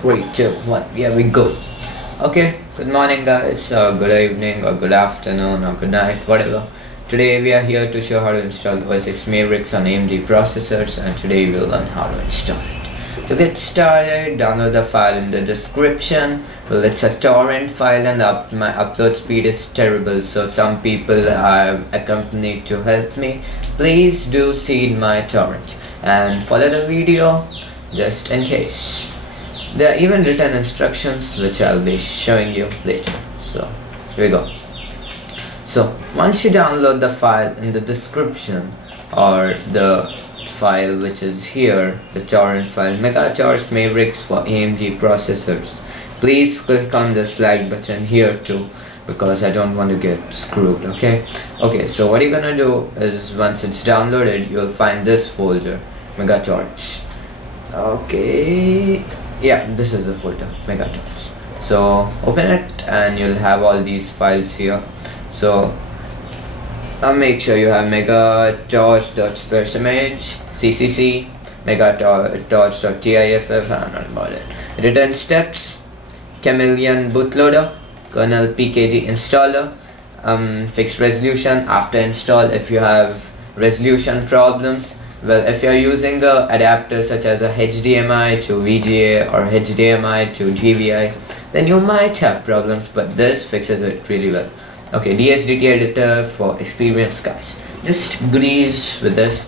3, 2, 1, here we go. Okay, good morning guys, or good evening, or good afternoon, or good night, whatever. Today we are here to show how to install OS X Mavericks on AMD processors, and today we will learn how to install it. To get started, download the file in the description. Well, it's a torrent file and my upload speed is terrible, so some people have accompanied to help me. Please do seed my torrent and follow the video just in case. There are even written instructions which I'll be showing you later. So here we go. So once you download the file in the description, or the file which is here, the torrent file, MeGa Torch Mavericks for AMD processors, please click on this like button here too, because I don't want to get screwed. Okay, so what you're gonna do is, once it's downloaded, you'll find this folder, MeGa Torch. Okay, yeah, this is the folder, MeGa Torch. So open it and you'll have all these files here. So make sure you have MeGa Torch.image, ccc, MeGa Torch.tiff, I'm not about it. Written steps, Chameleon bootloader, kernel pkg installer, fixed resolution after install if you have resolution problems. Well, if you're using the adapter such as a HDMI to VGA or HDMI to GVI, then you might have problems, but this fixes it really well. Okay, DSDT editor for experienced guys. Just grease with this.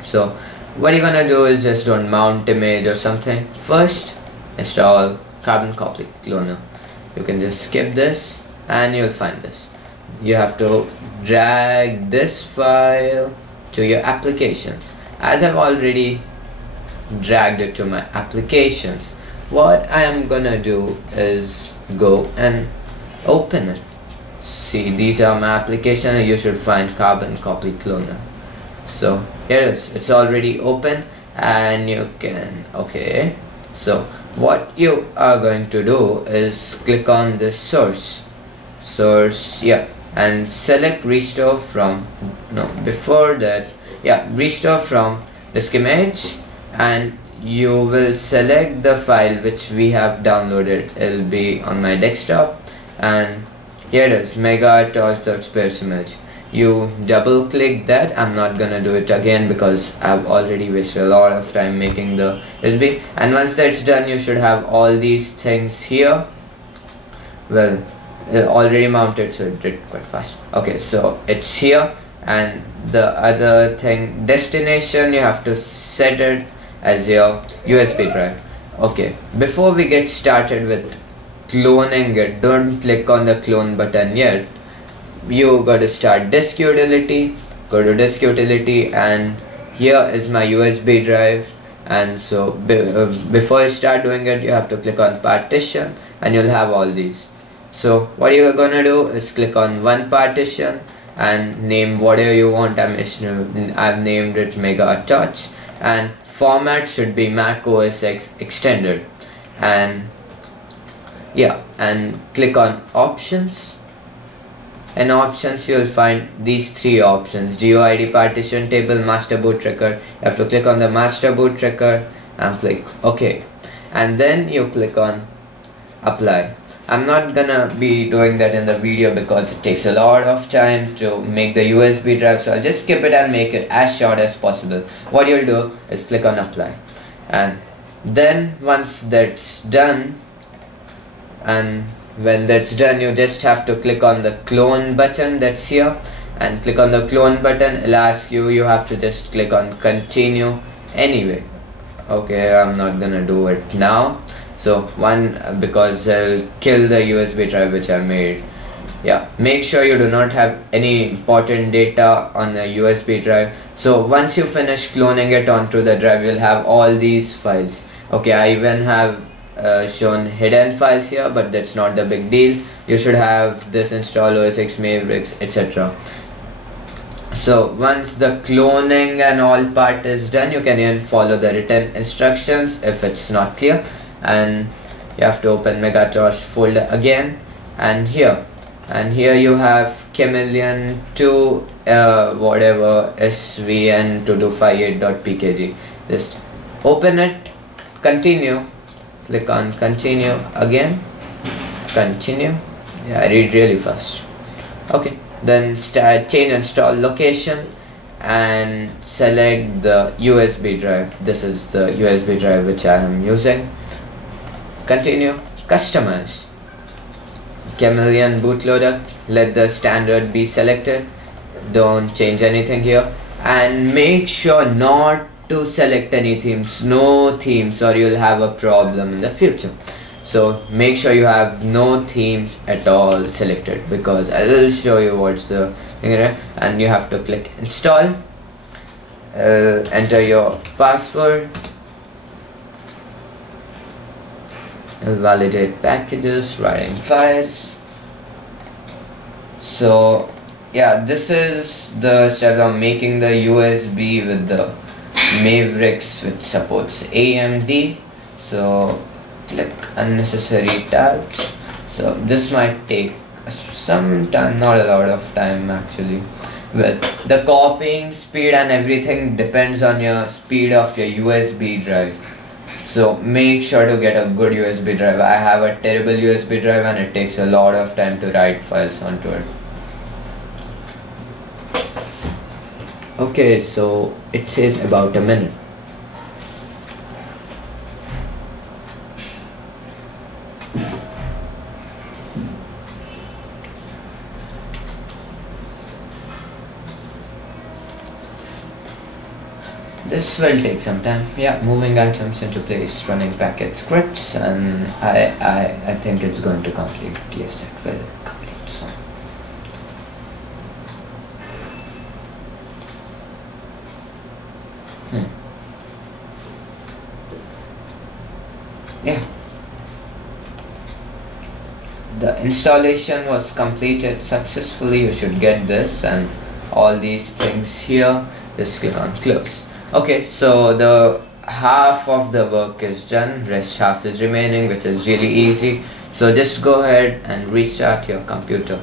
So what you're gonna do is just don't mount image or something. First, install carbon copy cloner. You can just skip this and you'll find this. You have to drag this file to your applications. As I've already dragged it to my applications, what I am gonna do is go and open it. See, these are my applications, and you should find carbon copy cloner. So here it is, it's already open, and you can, okay, so what you are going to do is click on this source, yeah, and select restore from, no, before that, yeah, restore from disk image, and you will select the file which we have downloaded. It'll be on my desktop, and here it is, MeGa Torch.image. You double click that. I'm not gonna do it again because I've already wasted a lot of time making the USB, and once that's done, you should have all these things here. Well, already mounted, so it did quite fast. Okay, so it's here, and the other thing, destination, you have to set it as your USB drive. Okay, before we get started with cloning it, don't click on the clone button yet. You got to start disk utility, go to disk utility, and here is my USB drive. And so before you start doing it, you have to click on partition, and you'll have all these. So what you're gonna do is click on one partition and name whatever you want. I've named it MeGa Torch, and format should be Mac OS X extended, and yeah, and click on options. In options, you'll find these three options: GUID, partition table, master boot tracker. You have to click on the master boot tracker and click OK, and then you click on apply. I'm not gonna be doing that in the video because it takes a lot of time to make the USB drive, so I'll just skip it and make it as short as possible. What you'll do is click on apply, and then once that's done, and when that's done, you just have to click on the clone button that's here, and click on the clone button. It'll ask you, you have to just click on continue anyway. Okay, I'm not gonna do it now. So because I'll kill the USB drive which I made. Yeah, make sure you do not have any important data on the USB drive. So once you finish cloning it onto the drive, you'll have all these files. Okay, I even have shown hidden files here, but that's not the big deal. You should have this install OS X Mavericks, etc. So once the cloning and all part is done, you can even follow the written instructions if it's not clear, and you have to open MeGa Torch folder again, and here you have Chameleon to whatever svn to do 58.pkg. Just open it, continue, click on continue again, continue. Yeah, I read really fast. Okay, then change install location and select the USB drive. This is the USB drive which I am using. Continue, customize, Chameleon bootloader, let the standard be selected, don't change anything here, and make sure not to select any themes, no themes, or you'll have a problem in the future. So make sure you have no themes at all selected, because I will show you what's the thing there. And you have to click install, enter your password, validate packages, writing files. So yeah, this is the step of making the USB with the Mavericks, which supports AMD. So click unnecessary tabs. So this might take some time, not a lot of time actually. But the copying speed and everything depends on your speed of your USB drive. So make sure to get a good USB drive. I have a terrible USB drive and it takes a lot of time to write files onto it. Okay, so it says about a minute. This will take some time. Yeah, moving items into place, running packet scripts, and I think it's going to complete. Yes, it will complete soon. Yeah, the installation was completed successfully. You should get this and all these things here. Just click on close. Okay, so the half of the work is done, rest half is remaining, which is really easy. So just go ahead and restart your computer.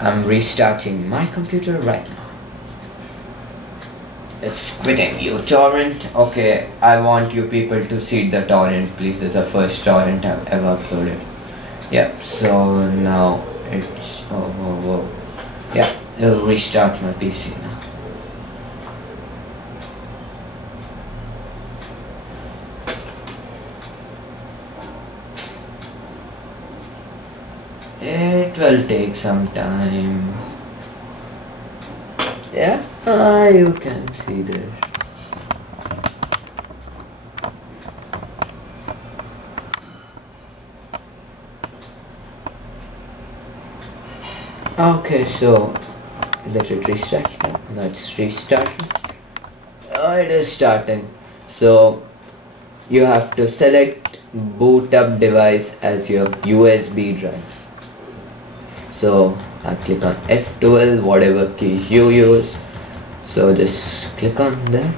I'm restarting my computer right now. It's quitting uTorrent. Okay, I want you people to see the torrent, please. It's the first torrent I've ever uploaded. Yep, so now it's yeah, it'll restart my PC now. It will take some time. Yeah, you can see there. Okay, so let it restart. Now it's restarting. It is starting. So you have to select boot up device as your USB drive. So I click on F12, whatever key you use. So just click on there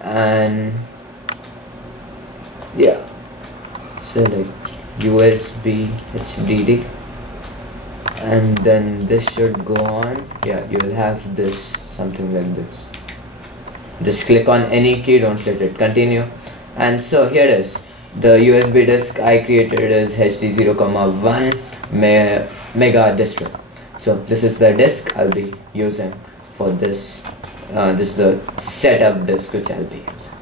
and yeah, select USB HDD, and then this should go on. Yeah, you will have this, something like this. Just click on any key, don't let it continue. And so here it is. The USB disk I created is HD0,1 MeGa Distro. So this is the disk I'll be using for this. This is the setup disk which I'll be using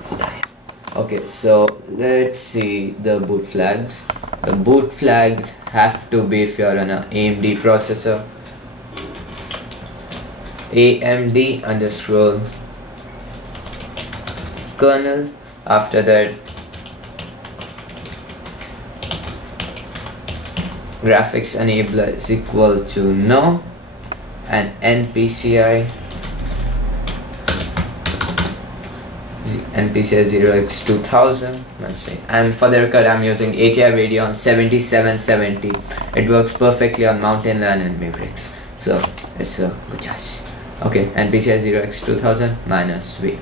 for that. Okay, so let's see the boot flags. The boot flags have to be, if you're on an AMD processor, AMD underscore kernel. After that, graphics enabler is equal to no, and NPCI 0x2000, and for the record I'm using ATI Radeon 7770. It works perfectly on Mountain Lion and Mavericks, so it's a good choice. Okay, NPCI 0x2000 minus V.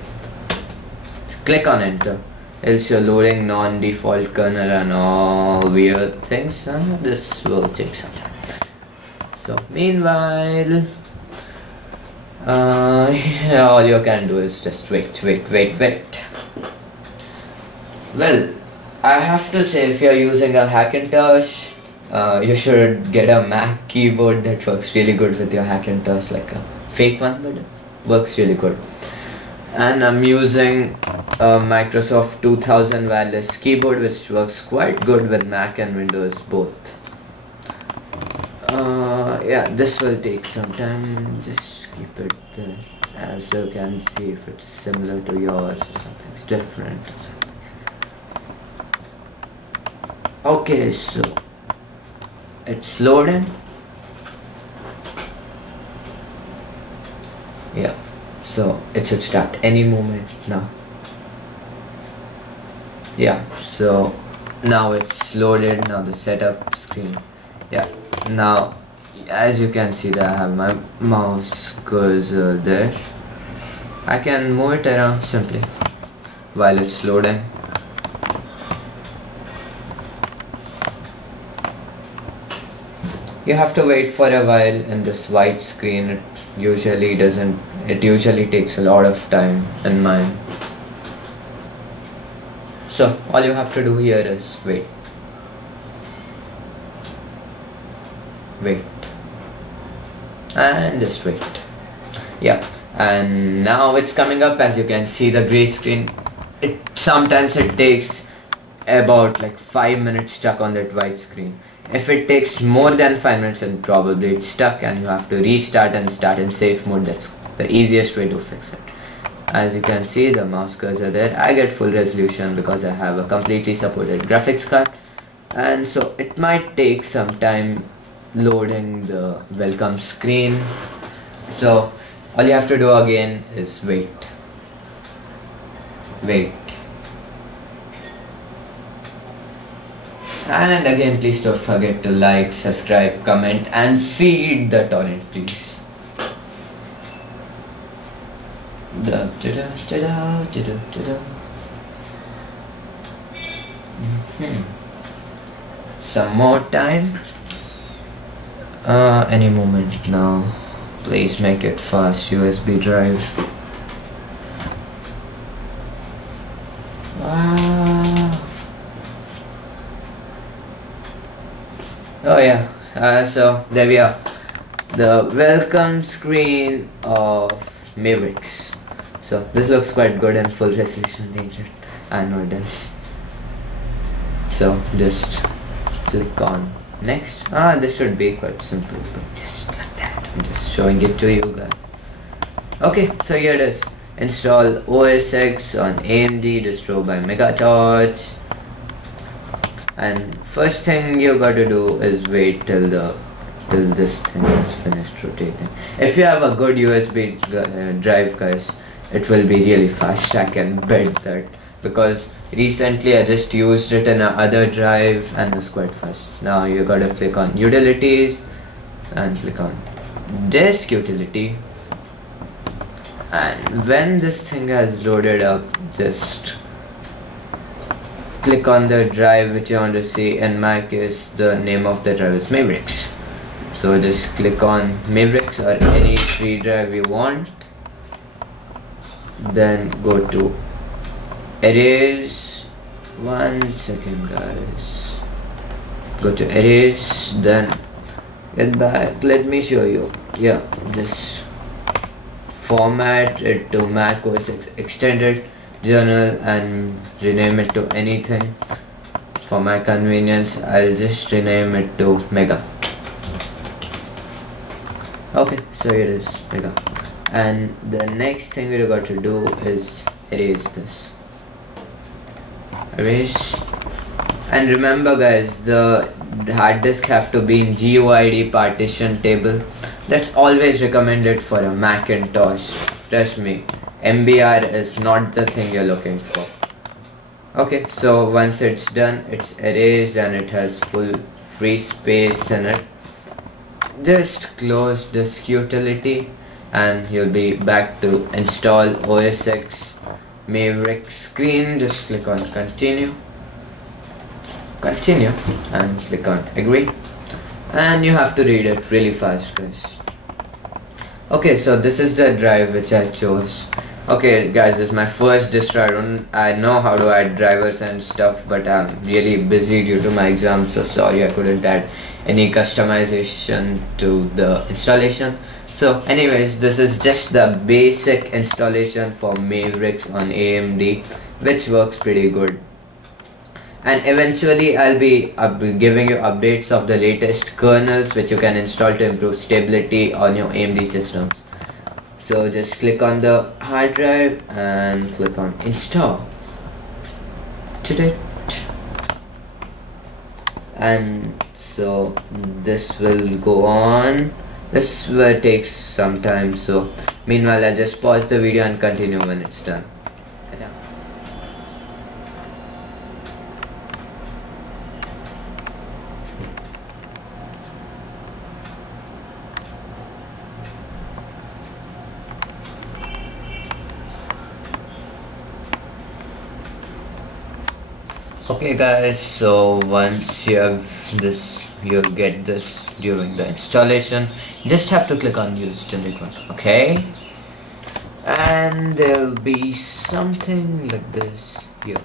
Click on enter. It'll show loading non-default kernel and all weird things. This will take some time. So meanwhile, yeah, all you can do is just wait. Well, I have to say, if you're using a Hackintosh, you should get a Mac keyboard that works really good with your Hackintosh, like a fake one, but it works really good. And I'm using a Microsoft 2000 wireless keyboard, which works quite good with Mac and Windows both. Yeah, this will take some time. Just keep it there, as you can see if it's similar to yours or something's different or something. Okay, so it's loading. Yeah, so it should start any moment now. Yeah, so now it's loaded. Now the setup screen. Yeah, now as you can see that I have my mouse cursor there. I can move it around simply while it's loading. You have to wait for a while in this white screen. It usually takes a lot of time in mine. So all you have to do here is wait. And just wait. Yeah, and now it's coming up. As you can see the gray screen, sometimes it takes about like 5 minutes stuck on that white screen. If it takes more than 5 minutes, then probably it's stuck and you have to restart and start in safe mode. That's the easiest way to fix it. As you can see, the mouse cursor there, I get full resolution because I have a completely supported graphics card, and so it might take some time loading the welcome screen. So all you have to do again is wait. And again, please don't forget to like, subscribe, comment and seed the torrent, please. Some more time. Any moment now. Please make it fast. USB drive. Wow. Oh yeah. So there we are. The welcome screen of Mavericks. So this looks quite good and full resolution danger. I know it does. So just click on next. This should be quite simple, but just like that. I'm just showing it to you guys. Okay, so here it is. Install OS X on AMD Distro by MeGa Torch. And first thing you got to do is wait till this thing is finished rotating. If you have a good USB drive, guys, it will be really fast. I can bet that, because recently I just used it in another drive and it's quite fast. Now you gotta click on utilities and click on disk utility, and when this thing has loaded up, just click on the drive which you want to see. In my case, the name of the drive is Mavericks, so just click on Mavericks or any free drive you want, then go to erase. 1 second, guys. Go to erase, then get back. Let me show you. Yeah, just format it to Mac OS X extended journal and rename it to anything. For my convenience, I'll just rename it to Mega. Okay, so here is Mega. And the next thing we got to do is erase this. Erase. And remember, guys, the hard disk have to be in GUID partition table. That's always recommended for a Macintosh. Trust me, MBR is not the thing you're looking for. Okay, so once it's done, it's erased and it has full free space in it. Just close disk utility and you'll be back to install OS X Mavericks screen. Just click on continue and click on agree, and you have to read it really fast, guys. Okay, so this is the drive which I chose. Okay guys, this is my first distro. I know how to add drivers and stuff, but I'm really busy due to my exams, so sorry I couldn't add any customization to the installation. So anyways, this is just the basic installation for Mavericks on AMD, which works pretty good. And eventually I'll be giving you updates of the latest kernels which you can install to improve stability on your AMD systems. So just click on the hard drive and click on install. And so this will go on. This will take some time, so meanwhile I'll just pause the video and continue when it's done. Okay guys, so once you have this, you'll get this during the installation. You just have to click on use generate one, okay? And there'll be something like this here.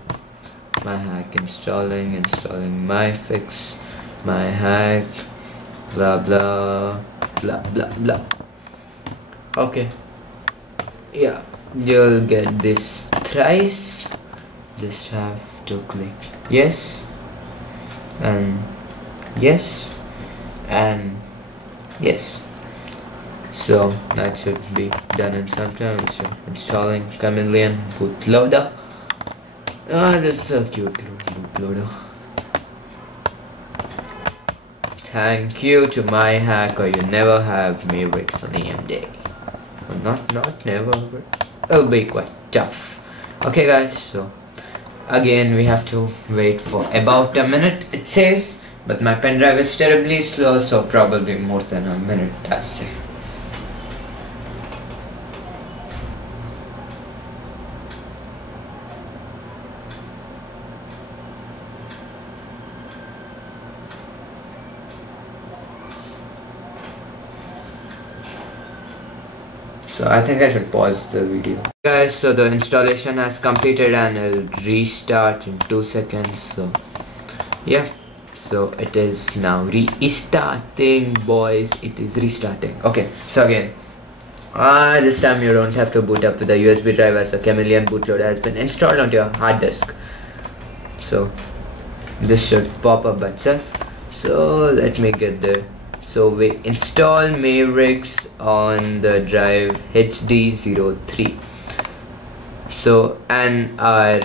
My hack installing my fix, my hack, blah blah blah blah blah. Okay, yeah, you'll get this thrice. Just have to click yes and yes and yes. So that should be done in some time. So installing Chameleon bootloader. That's a cute little bootloader. Thank you to my hack, or you never have Mavericks on AMD. Well, not never, but it'll be quite tough. Okay guys, so again we have to wait for about a minute, it says, but my pen drive is terribly slow, so probably more than a minute, I'd say. So I think I should pause the video. Guys, so the installation has completed and it'll restart in 2 seconds. So yeah, so it is now restarting, boys. It is restarting. Okay, so again, this time you don't have to boot up with a USB drive, as a Chameleon bootloader has been installed onto your hard disk. So this should pop up by itself. So let me get there. So we install Mavericks on the drive HD03. So and our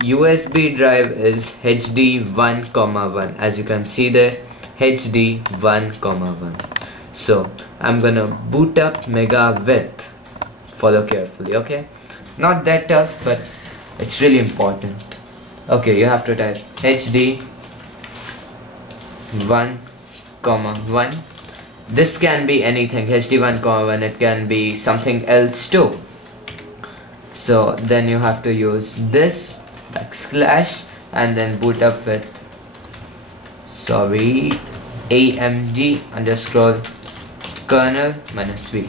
USB drive is HD1,1, as you can see there, HD1,1. So I'm gonna boot up Mega with. Follow carefully, okay? Not that tough, but it's really important. Okay, you have to type HD1,1. This can be anything, HD1,1, it can be something else too. So then you have to use this backslash and then boot up with AMD underscore kernel -v.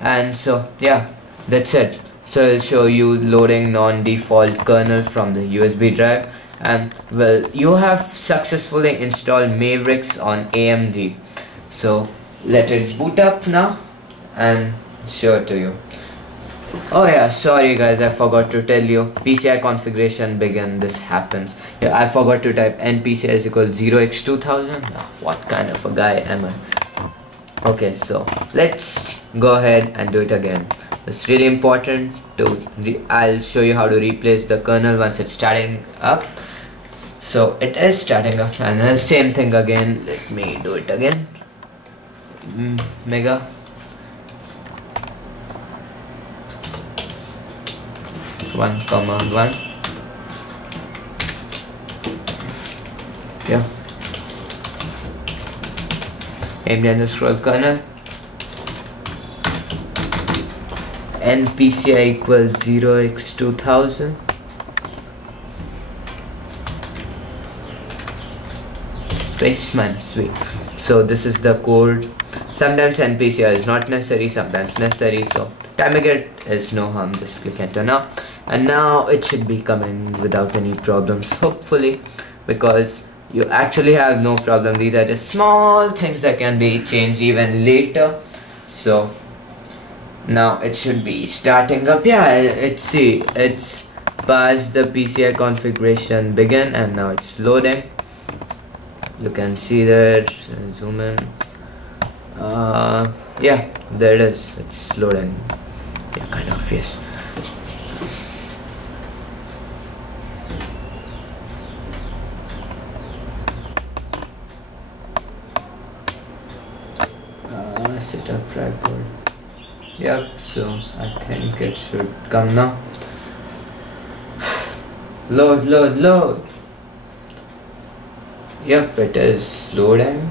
And so yeah, that's it. So it'll show you loading non-default kernel from the USB drive. And well, you have successfully installed Mavericks on AMD. So let it boot up now and show it to you. Oh yeah, sorry guys, I forgot to tell you, PCI configuration begin. This happens. Yeah, I forgot to type npci is equal 0x2000. What kind of a guy am I? Okay, so let's go ahead and do it again. It's really important to I'll show you how to replace the kernel once it's starting up. So it is starting up, and the same thing again. Let me do it again. Mega 1,1. Yeah. AMD underscore kernel. npci equals 0x2000. Space -v. So this is the code. Sometimes npci is not necessary, sometimes necessary, so Timing it is no harm, just click enter now. And now it should be coming without any problems, hopefully, because you actually have no problem. These are just small things that can be changed even later. So now it should be starting up. Yeah, it's past the PCI configuration begin, and now it's loading. You can see that. Zoom in. Yeah, there it is. It's loading. Yeah, kind of, yes. Set up tripod. Yep, so I think it should come now. Load. Yep, it is loading.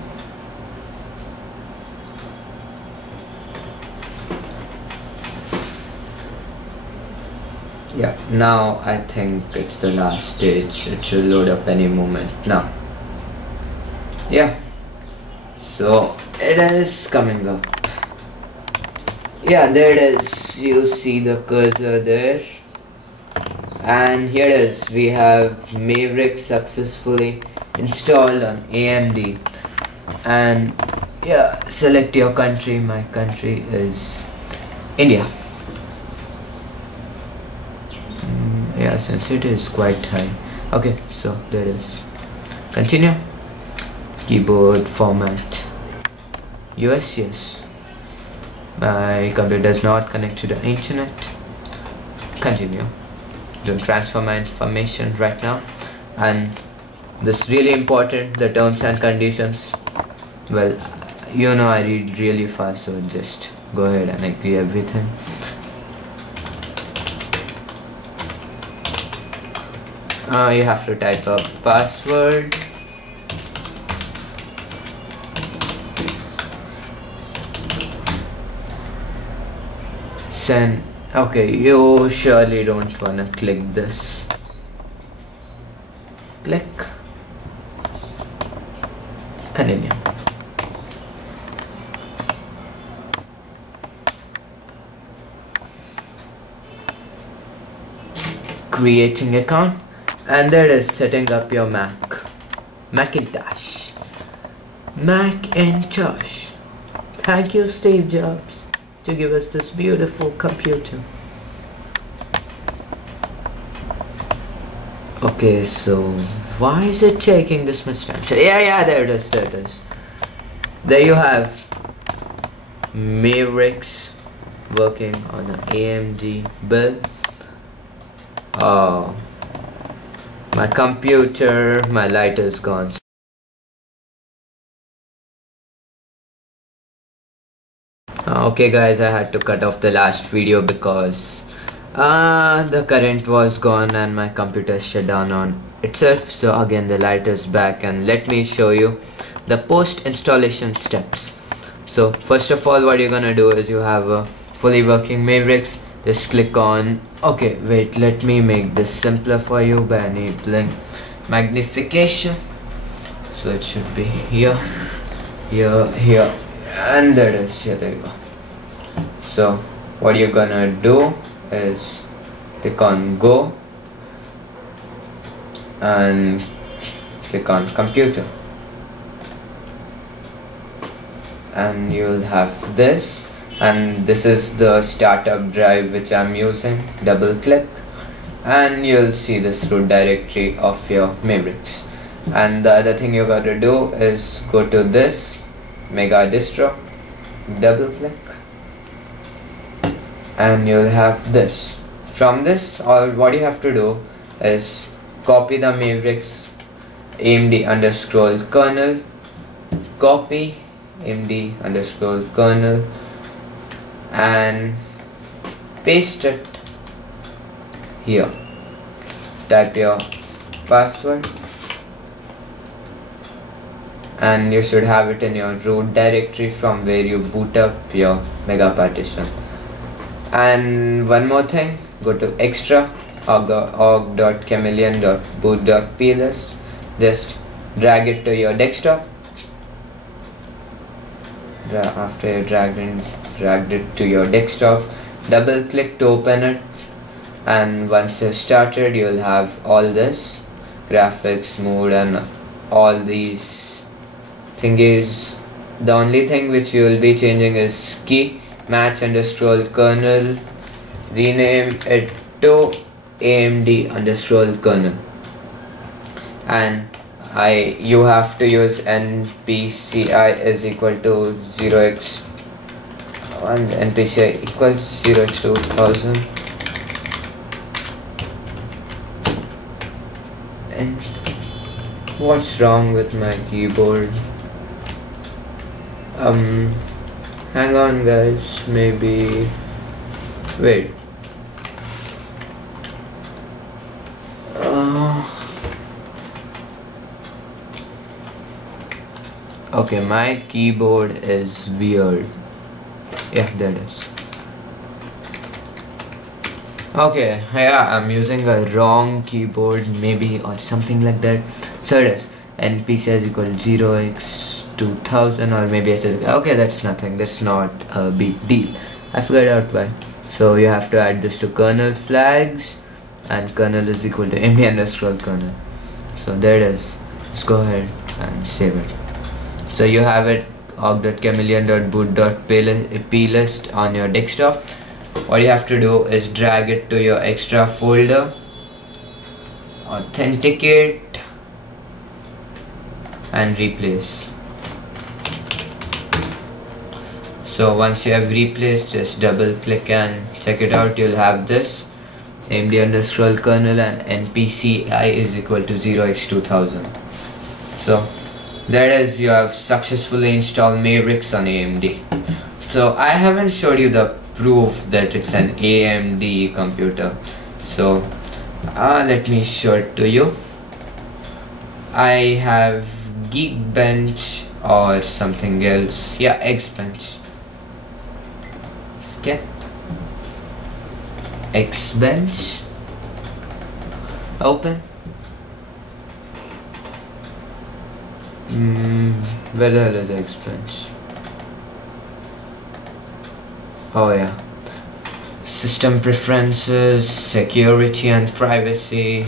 Yeah, now I think it's the last stage. It should load up any moment now. Yeah, so it is coming up. Yeah, there it is. You see the cursor there. And here it is. We have Mavericks successfully installed on AMD. And yeah, select your country. My country is India. Yeah, since it is quite high. Okay, so there it is. Continue. Keyboard format. US, yes. My computer does not connect to the internet. Continue. Don't transfer my information right now. And this is really important, the terms and conditions. Well, you know I read really fast, so just go ahead and agree everything. You have to type a password. Send. Okay, you surely don't wanna click this. Click. Continue. Creating account. And there it is, setting up your Macintosh. Thank you, Steve Jobs, to give us this beautiful computer. Okay, so why is it taking this much time? So yeah, there it is. There you have Mavericks working on an AMD build. Oh, my computer, my light is gone. Okay guys, I had to cut off the last video because the current was gone and my computer shut down on itself. So again the light is back, and let me show you the post installation steps. So first of all, what you're gonna do is you have a fully working Mavericks. Just click on, okay wait, let me make this simpler for you by enabling magnification. So it should be here, and there it is. There you go. So what you're gonna do is click on go and click on computer, and you'll have this, and this is the startup drive which I'm using. Double click and you'll see this root directory of your Mavericks. And the other thing you gotta do is go to this MeGa Distro, double click, and you'll have this. From this, all what you have to do is copy the Mavericks AMD underscore kernel, copy AMD underscore kernel, and paste it here. Type your password, and you should have it in your root directory from where you boot up your Mega partition. And one more thing, go to extra org.chameleon.boot.plist, just drag it to your desktop. After you dragged it to your desktop, double click to open it, and once you've started you'll have all this graphics, mood and all these thingies. The only thing which you will be changing is key, match underscore kernel, rename it to AMD underscore kernel, and you have to use npci is equal to 0x and npci equals 0x2000. And what's wrong with my keyboard? Hang on guys, maybe wait. Okay, my keyboard is weird. Yeah, that is. Okay, yeah, I'm using a wrong keyboard maybe or something like that. So it is npc is equal to 0x2000, or maybe I said okay, that's nothing, that's not a big deal. I figured out why. So you have to add this to kernel flags, and kernel is equal to AMD underscore kernel. So there it is. Let's go ahead and save it. So you have it org.chameleon.boot.plist on your desktop. What you have to do is drag it to your extra folder, authenticate and replace. So once you have replaced, just double click and check it out. You'll have this AMD underscore kernel and npci is equal to 0x2000. So that is, you have successfully installed Mavericks on AMD. So I haven't showed you the proof that it's an AMD computer. So let me show it to you. I have Geekbench or something else. Yeah, Xbench. Skip. Xbench. Open. Where the hell is Xbench? Oh yeah, system preferences, security and privacy,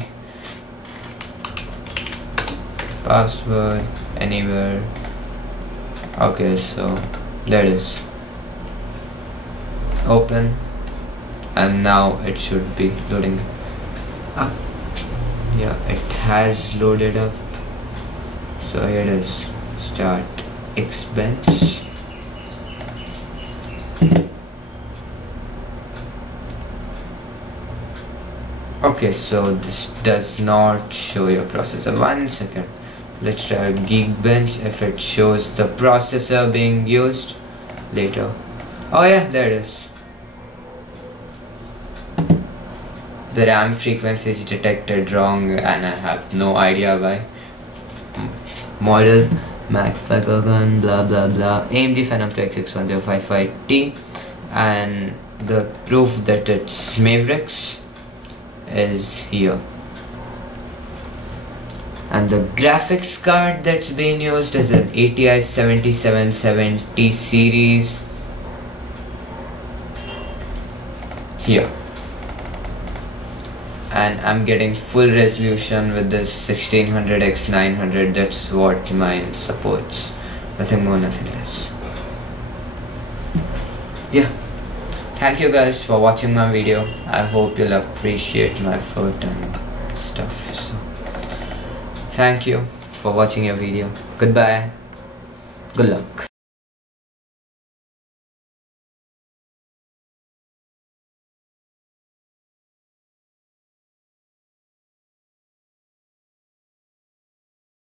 password, anywhere. Okay, so there it is. Open, and now it should be loading up. Yeah, it has loaded up. So here it is. Start Xbench. Okay, so this does not show your processor. 1 second. Let's try Geekbench if it shows the processor being used later. Oh yeah, there it is. The RAM frequency is detected wrong and I have no idea why. Model Mac Fagogan blah blah blah, AMD Phenom 2X61055T, and the proof that it's Mavericks is here. And the graphics card that's being used is an ATI 7770 series here. And I'm getting full resolution with this 1600x900. That's what mine supports. Nothing more, nothing less. Yeah. Thank you guys for watching my video. I hope you'll appreciate my effort and stuff. So, thank you for watching your video. Goodbye. Good luck.